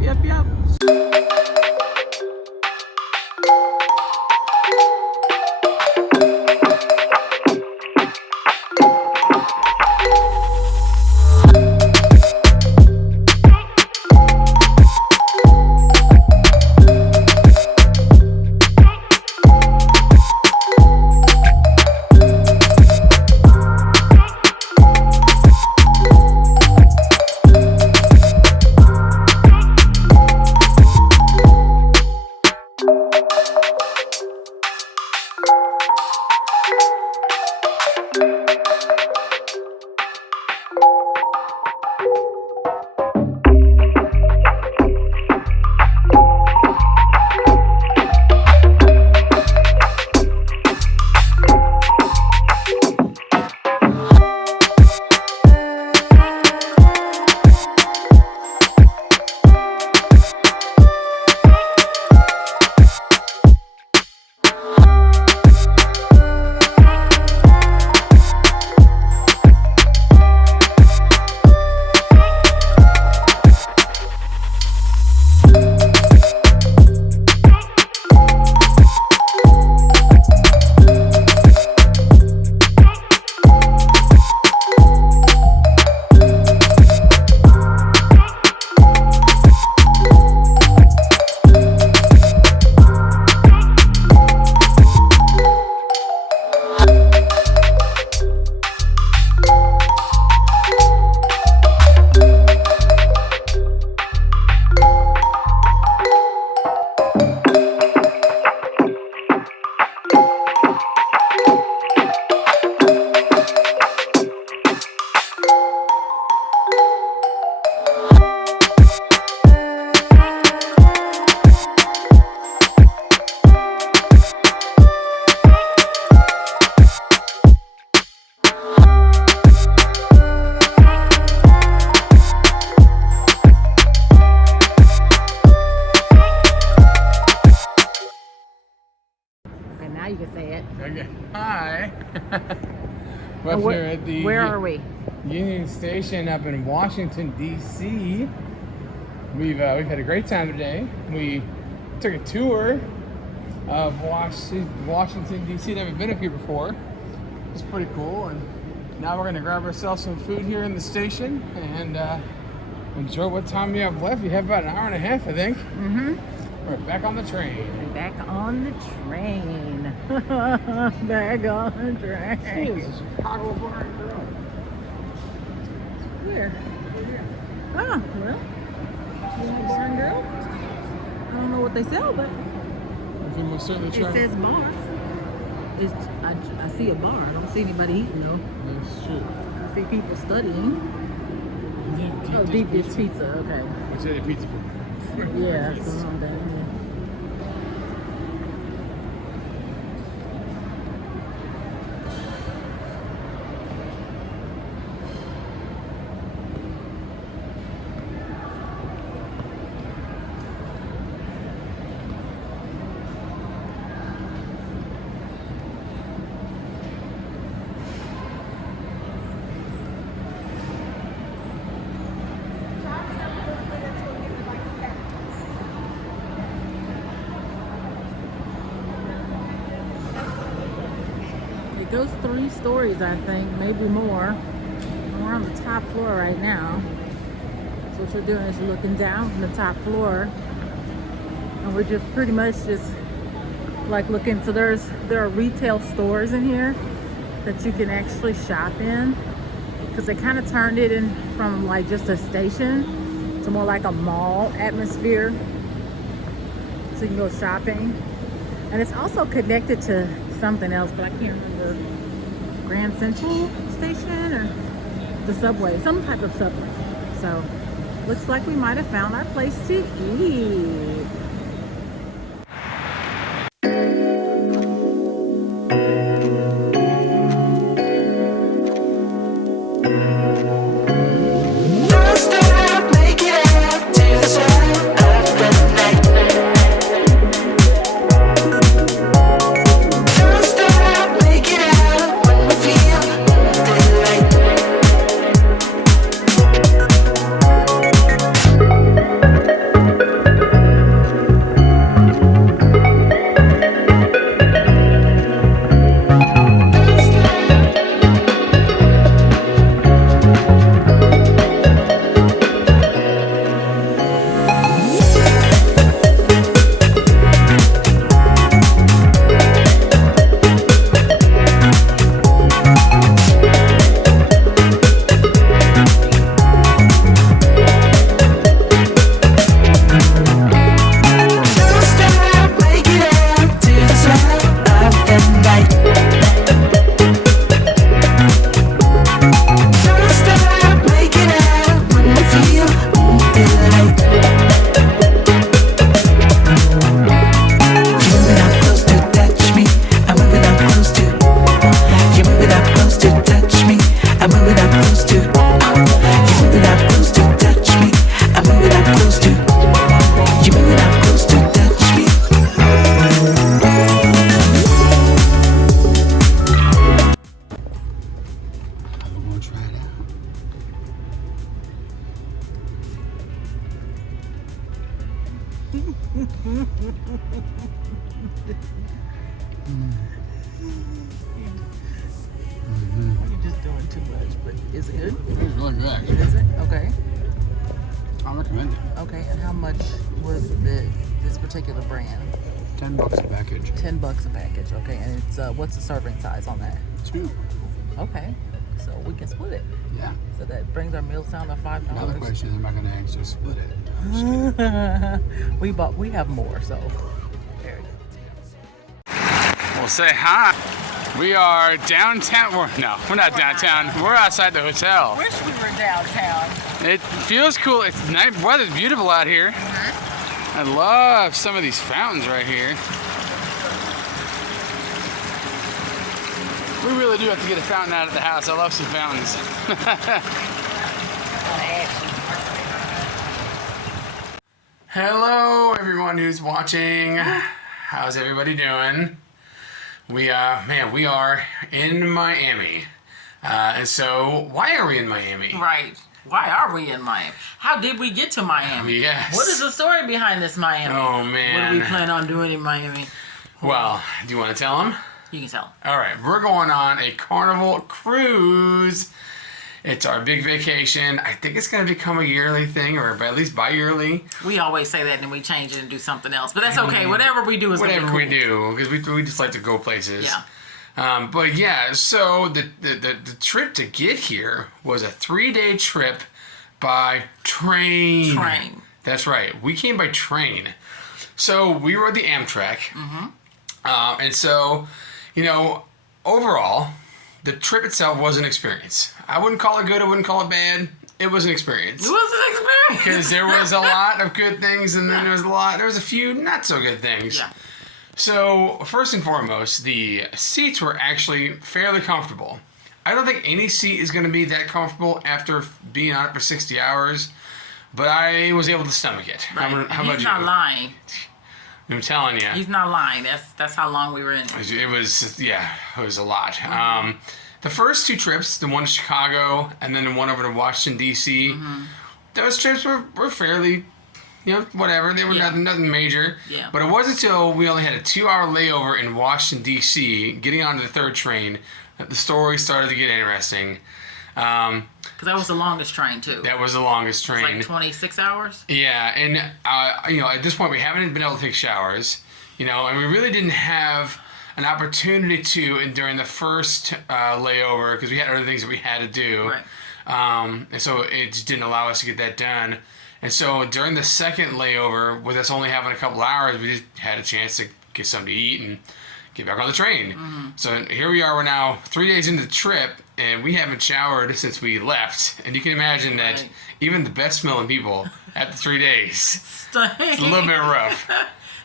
Yep. Now you can say it. Okay. Hi. We're up here at the Where are we? Union Station up in Washington, D.C. We've had a great time today. We took a tour of Washington, D.C. Never been up here before. It's pretty cool. And now we're going to grab ourselves some food here in the station and enjoy what time we have left. We have about an hour and a half, I think. Mm-hmm. We're back on the train. Back on the train. Back on the train. It's a Chicago Bar and Grill. Where? Oh, well. Bar and Grill? I don't know what they sell, but We most certainly try. it says bar. I see a bar. I don't see anybody eating though. That's true. I see people studying. Deep dish pizza. Okay. I said a pizza for Yeah. So I'm done. It goes 3 stories, I think, maybe more. And we're on the top floor right now. So what you're doing is you're looking down from the top floor, and we're just pretty much just like looking. So there are retail stores in here that you can actually shop in, because they kind of turned it in from like just a station to more like a mall atmosphere. So you can go shopping, and it's also connected to something else, but I can't remember. Grand Central Station or the subway, some type of subway. So looks like we might have found our place to eat. close to. You moving out close to touch me. I'm moving out close to. You moving out close to touch me. I'm gonna try it out. You're just doing too much, but is it good? It's really good, actually. Is it? Okay. I recommend it. Okay, and how much was this particular brand? $10 a package. $10 a package. Okay, and it's what's the serving size on that? 2. Okay, so we can split it. Yeah. So that brings our meals down to $5. Another question is, am I gonna actually split it? I'm just kidding. we have more, so there it is. Well, say hi. We are downtown. We're not downtown. We're outside the hotel. Wish we were downtown. It feels cool. It's nice. Weather's beautiful out here. I love some of these fountains right here. We really do have to get a fountain out of the house. I love some fountains. Hello, everyone who's watching. How's everybody doing? We are in Miami. And so, why are we in Miami? Right. Why are we in Miami? How did we get to Miami? Yes. What is the story behind this Miami? Oh, What man. do we plan on doing in Miami? Well, do you want to tell them? You can tell. All right, we're going on a Carnival cruise. It's our big vacation. I think it's going to become a yearly thing, or at least bi-yearly. We always say that and we change it and do something else. But that's okay. Whatever we do is going to be Whatever cool. we do, because we just like to go places. Yeah. But yeah, so the trip to get here was a 3-day trip by train. Train. That's right. We came by train. So we rode the Amtrak. Mm-hmm. And so, overall, the trip itself was an experience. I wouldn't call it good. I wouldn't call it bad. It was an experience. It was an experience. Because there was a lot of good things, and then there was a few not so good things. Yeah. So, first and foremost, the seats were actually fairly comfortable. I don't think any seat is going to be that comfortable after being on it for 60 hours, but I was able to stomach it. Right. How about you? He's not lying. I'm telling you. He's not lying. That's how long we were in. It was a lot. The first 2 trips, the one to Chicago and then the one over to Washington, D.C., those trips were fairly, whatever. They were nothing major. Yeah. But it wasn't until we only had a 2-hour layover in Washington, D.C., getting onto the 3rd train, that the story started to get interesting. Because that was the longest train, too. That was the longest train. Like 26 hours? Yeah, and at this point we haven't been able to take showers, and we really didn't have an opportunity to during the first layover because we had other things that we had to do. Right. And so it just didn't allow us to get that done. And so during the second layover, with us only having a couple hours, we just had a chance to get something to eat and get back on the train. So here we are. We're now 3 days into the trip, and we haven't showered since we left. And you can imagine that Right. even the best smelling people after 3 days, It's it's a little bit rough.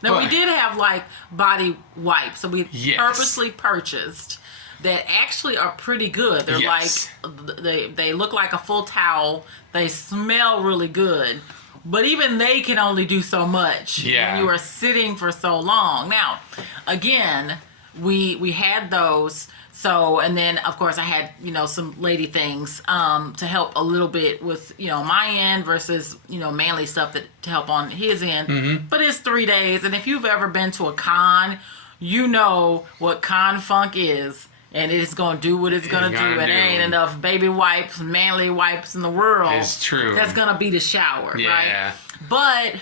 Now, we But- did have, body wipes. So we Yes. purposely purchased that actually are pretty good. They're Yes. they look like a full towel. They smell really good. But even they can only do so much Yeah. when you are sitting for so long. Now, again, we had those. So, and then of course I had, some lady things to help a little bit with, my end versus, manly stuff to help on his end. But it's 3 days. And if you've ever been to a con, you know what con funk is. And it is going to do what it's going to do. And there ain't enough baby wipes, manly wipes in the world. It's true. That's going to be the shower, Yeah. right? But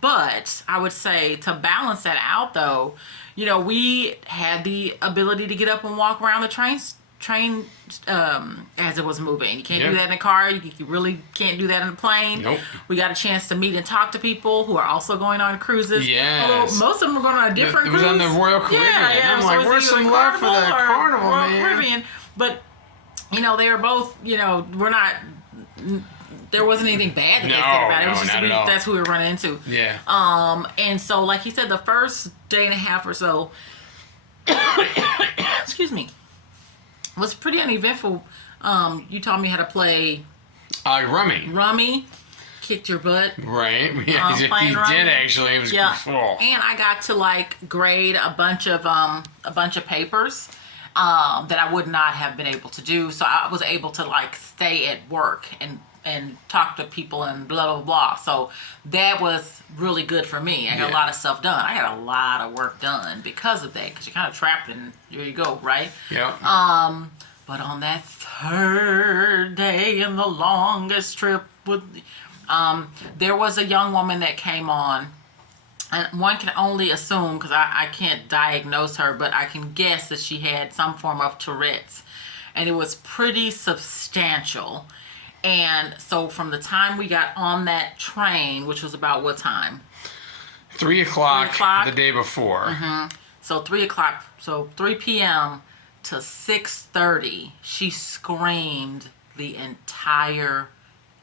But I would say to balance that out, though, we had the ability to get up and walk around the train as it was moving. You can't do that in a car. You really can't do that in a plane. Nope. We got a chance to meet and talk to people who are also going on cruises. Yes. Although most of them are going on a different It was cruise. on the Royal Caribbean. I'm so like, it's where's either some love for the Carnival, Royal man? Caribbean. But, they are both, we're not... There wasn't anything bad that they said about it. It was No, just not at all. that's who we were running into. Yeah. And so, like he said, the first day and a half or so, excuse me, was pretty uneventful. You taught me how to play Rummy. rummy. Kicked your butt. Right. Yeah, he playing did rummy. actually. It was cool. And I got to like grade a bunch of papers that I would not have been able to do. So I was able to like stay at work and talk to people and blah blah blah. So that was really good for me. I got a lot of stuff done. I got a lot of work done because of that. Because you're kind of trapped and here you go, right? Yeah. But on that third day in the longest trip with, there was a young woman that came on, and one can only assume because I can't diagnose her, but I can guess that she had some form of Tourette's, and it was pretty substantial. And so from the time we got on that train, which was about what time? 3 o'clock 3 o'clock? the day before. So 3 o'clock, so 3 p.m. to 6:30, she screamed the entire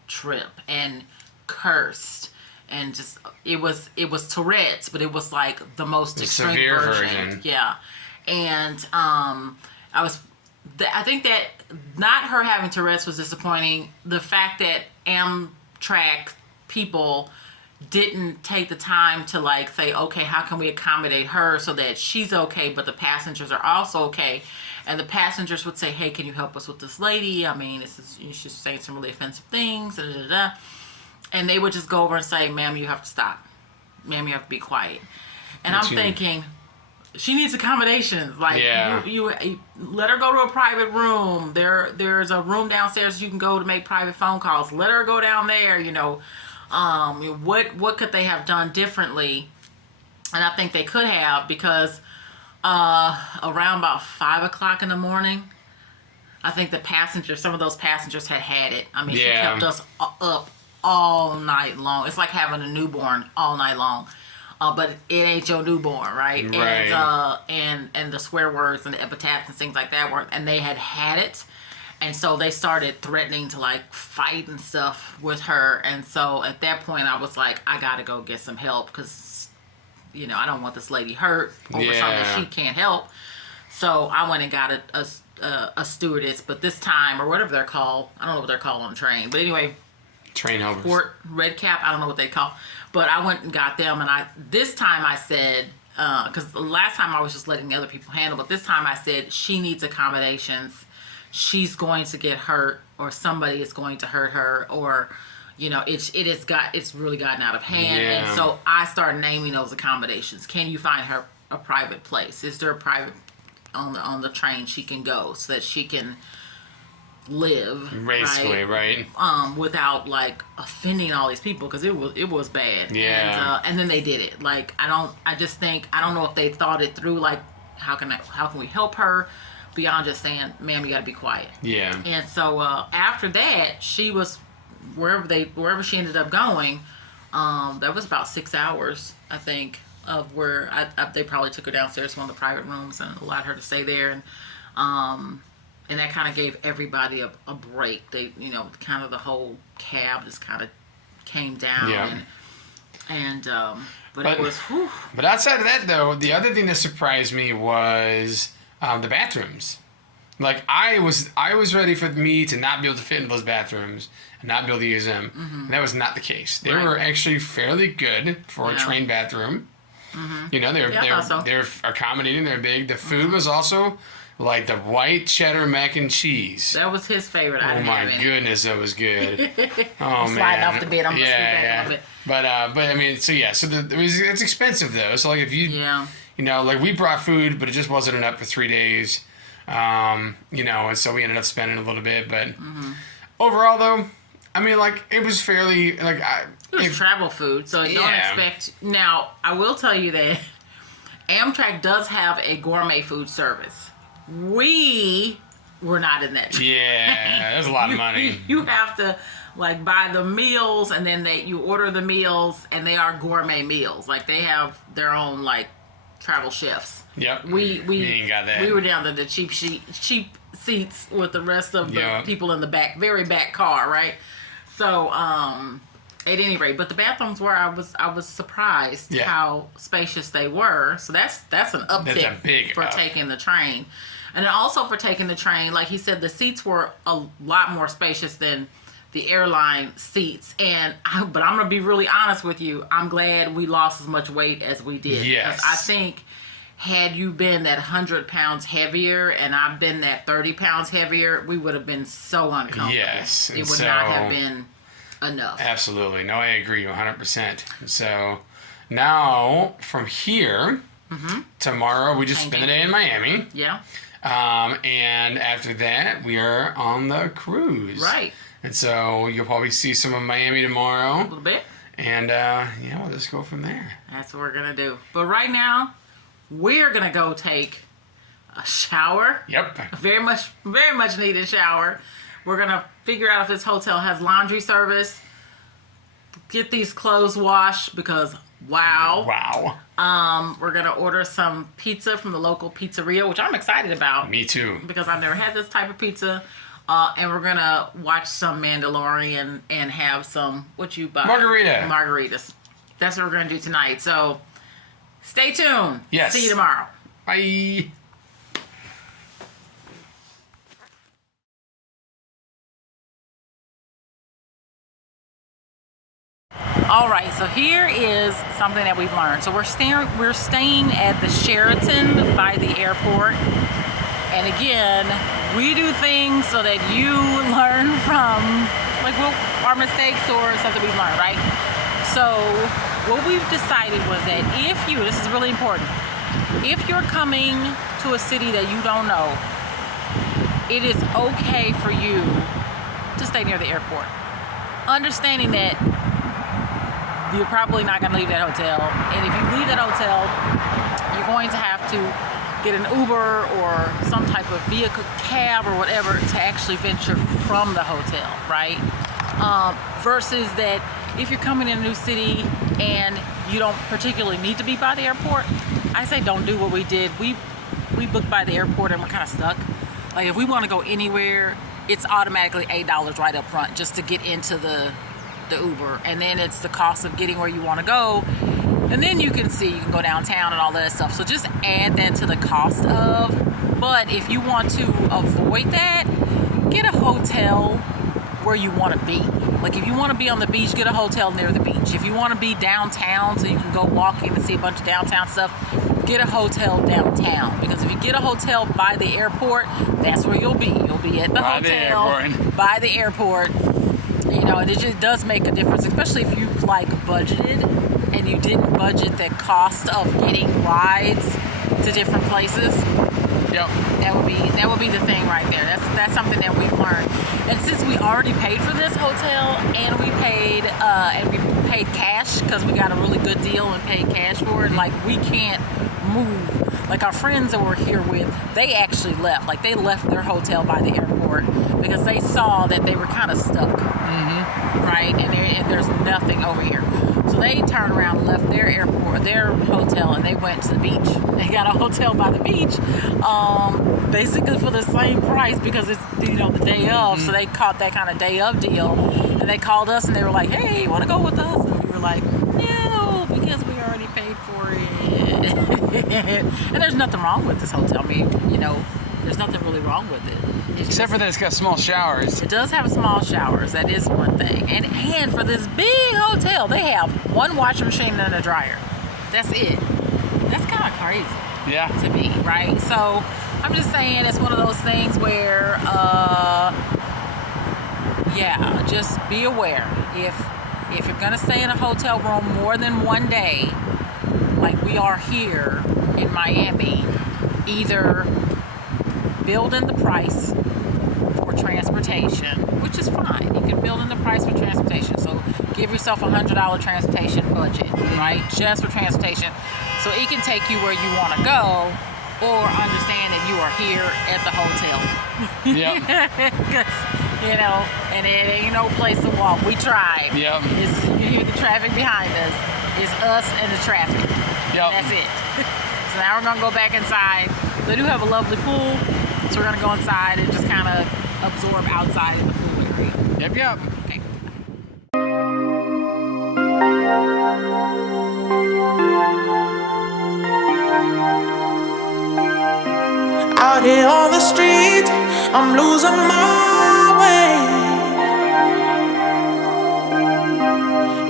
trip and cursed. And just it was Tourette's, but it was like the most extreme severe version. Yeah, and I think that not her having Tourette's was disappointing. The fact that Amtrak people didn't take the time to like say, okay, how can we accommodate her so that she's okay, but the passengers are also okay. And the passengers would say, hey, can you help us with this lady? I mean, she's saying some really offensive things. Da, da, da. And they would just go over and say, ma'am, you have to stop. Ma'am, you have to be quiet. And I'm thinking, she needs accommodations. Like, you let her go to a private room. There's a room downstairs you can go to make private phone calls. Let her go down there, you know. What could they have done differently? And I think they could have, because around about 5 o'clock in the morning, I think some of those passengers had it. I mean, she kept us up all night long. It's like having a newborn all night long. But it ain't your newborn, right? Right. And the swear words and the epithets and things like that weren't, and they had it. And so they started threatening to like fight and stuff with her. And so at that point I was like, I gotta go get some help, because, you know, I don't want this lady hurt over something she can't help. So I went and got a stewardess, but this time, or whatever they're called, I don't know what they're called on the train. But anyway, Train helpers. Port Red Cap, I don't know what they call. But I went and got them, and this time I said, because the last time I was just letting the other people handle, but this time I said, she needs accommodations. She's going to get hurt, or somebody is going to hurt her, or, you know, it's really gotten out of hand. Yeah. And so I started naming those accommodations. Can you find her a private place? Is there a private on the train she can go so that she can live, basically, right? Without like offending all these people, because it was bad. Yeah. And then they did it. Like, I don't know if they thought it through, like, how can we help her beyond just saying, ma'am, you got to be quiet. Yeah. And so after that, she was wherever she ended up going. That was about 6 hours, I think, of where they probably took her downstairs to one of the private rooms and allowed her to stay there. And that kind of gave everybody a break. They, you know, kind of the whole cab just kind of came down. Yeah. But it was, whew. But outside of that, though, the other thing that surprised me was the bathrooms. Like, I was ready for me to not be able to fit in those bathrooms and not be able to use them. Mm-hmm. And that was not the case. They were actually fairly good for a train bathroom. Mm-hmm. You know, they're accommodating. They're big. The food was also like the white cheddar mac and cheese. That was his favorite. Oh my goodness, that was good. Oh man, sliding off the bed. I'm gonna scoot back a little bit. But I mean, so yeah, so it's expensive though. So like if you, you know, like we brought food, but it just wasn't enough for 3 days. You know, and so we ended up spending a little bit. But overall, though, I mean, like it was fairly like it was travel food, so don't expect. Now, I will tell you that Amtrak does have a gourmet food service. We were not in that. Yeah, there's a lot of money. You have to like buy the meals, and then you order the meals, and they are gourmet meals. Like they have their own like travel chefs. Yep. We ain't got that. We were down to the cheap seats with the rest of the people in the back, very back car, right? So at any rate, but the bathrooms were, I was surprised how spacious they were. So that's an uptick That's a big for up. taking the train. And then also for taking the train, like he said, the seats were a lot more spacious than the airline seats. But I'm gonna be really honest with you. I'm glad we lost as much weight as we did. Yes. Because I think had you been that 100 pounds heavier and I've been that 30 pounds heavier, we would have been so uncomfortable. Yes. It would not have been enough. Absolutely. No, I agree 100%. So now from here, tomorrow we just spend the day in Miami. Yeah. And after that, we are on the cruise. Right. And so you'll probably see some of Miami tomorrow. A little bit. And, we'll just go from there. That's what we're going to do. But right now, we're going to go take a shower. Yep. Very much needed shower. We're going to figure out if this hotel has laundry service. Get these clothes washed because, wow. We're going to order some pizza from the local pizzeria, which I'm excited about. Me too. Because I've never had this type of pizza. And we're going to watch some Mandalorian and have some, what you buy? Margaritas. That's what we're going to do tonight. So, stay tuned. Yes. See you tomorrow. Bye. All right, so here is something that we've learned. So we're staying at the Sheraton by the airport. And again, we do things so that you learn from like our mistakes or something we've learned, right? So what we've decided was that this is really important, if you're coming to a city that you don't know, it is okay for you to stay near the airport. Understanding that you're probably not going to leave that hotel. And if you leave that hotel, you're going to have to get an Uber or some type of vehicle, cab or whatever to actually venture from the hotel, right? Versus that if you're coming in a new city and you don't particularly need to be by the airport, I say don't do what we did. We booked by the airport and we're kind of stuck. Like if we want to go anywhere, it's automatically $8 right up front just to get into the Uber, and then it's the cost of getting where you want to go, and then you can go downtown and all that stuff. So just add that to the cost of. But if you want to avoid that, get a hotel where you want to be. Like if you want to be on the beach, get a hotel near the beach. If you want to be downtown so you can go walking and see a bunch of downtown stuff, get a hotel downtown. Because if you get a hotel by the airport, that's where you'll be. You'll be at the hotel by the airport. And it just does make a difference, especially if you've budgeted and you didn't budget the cost of getting rides to different places. Yep. That would be the thing right there. That's something that we've learned. And since we already paid for this hotel and we paid cash because we got a really good deal and paid cash for it, we can't move. Like our friends that we're here with, they actually left. Like they left their hotel by the airport because they saw that they were kind of stuck. Right? And there's nothing over here. So they turned around and left their hotel, and they went to the beach. They got a hotel by the beach, basically for the same price because it's the day of. So they caught that kind of day of deal, and they called us and they were like, "Hey, you want to go with us?" And we were like, "No, because we already paid for it." And there's nothing wrong with this hotel. I mean, there's nothing really wrong with it. Except for that it's got small showers. It does have small showers. That is one thing. And for this big hotel, they have one washing machine and a dryer. That's it. That's kind of crazy. Yeah. To me, right? So I'm just saying it's one of those things where, just be aware. If you're gonna stay in a hotel room more than one day, like we are here in Miami, either build in the price for transportation, which is fine. You can build in the price for transportation. So give yourself $100 transportation budget, right? Just for transportation. So it can take you where you want to go, or understand that you are here at the hotel. Yep. And it ain't no place to walk. We tried. Yep. You can hear the traffic behind us. It's us and the traffic. Yep. And that's it. So now we're going to go back inside. They do have a lovely pool. So we're going to go inside and just kind of absorb outside in the pool area. Yep. Okay. Out here on street, I'm losing my way.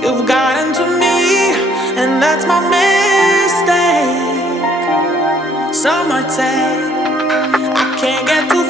You've gotten to me, and that's my mistake. Some might say I can't get too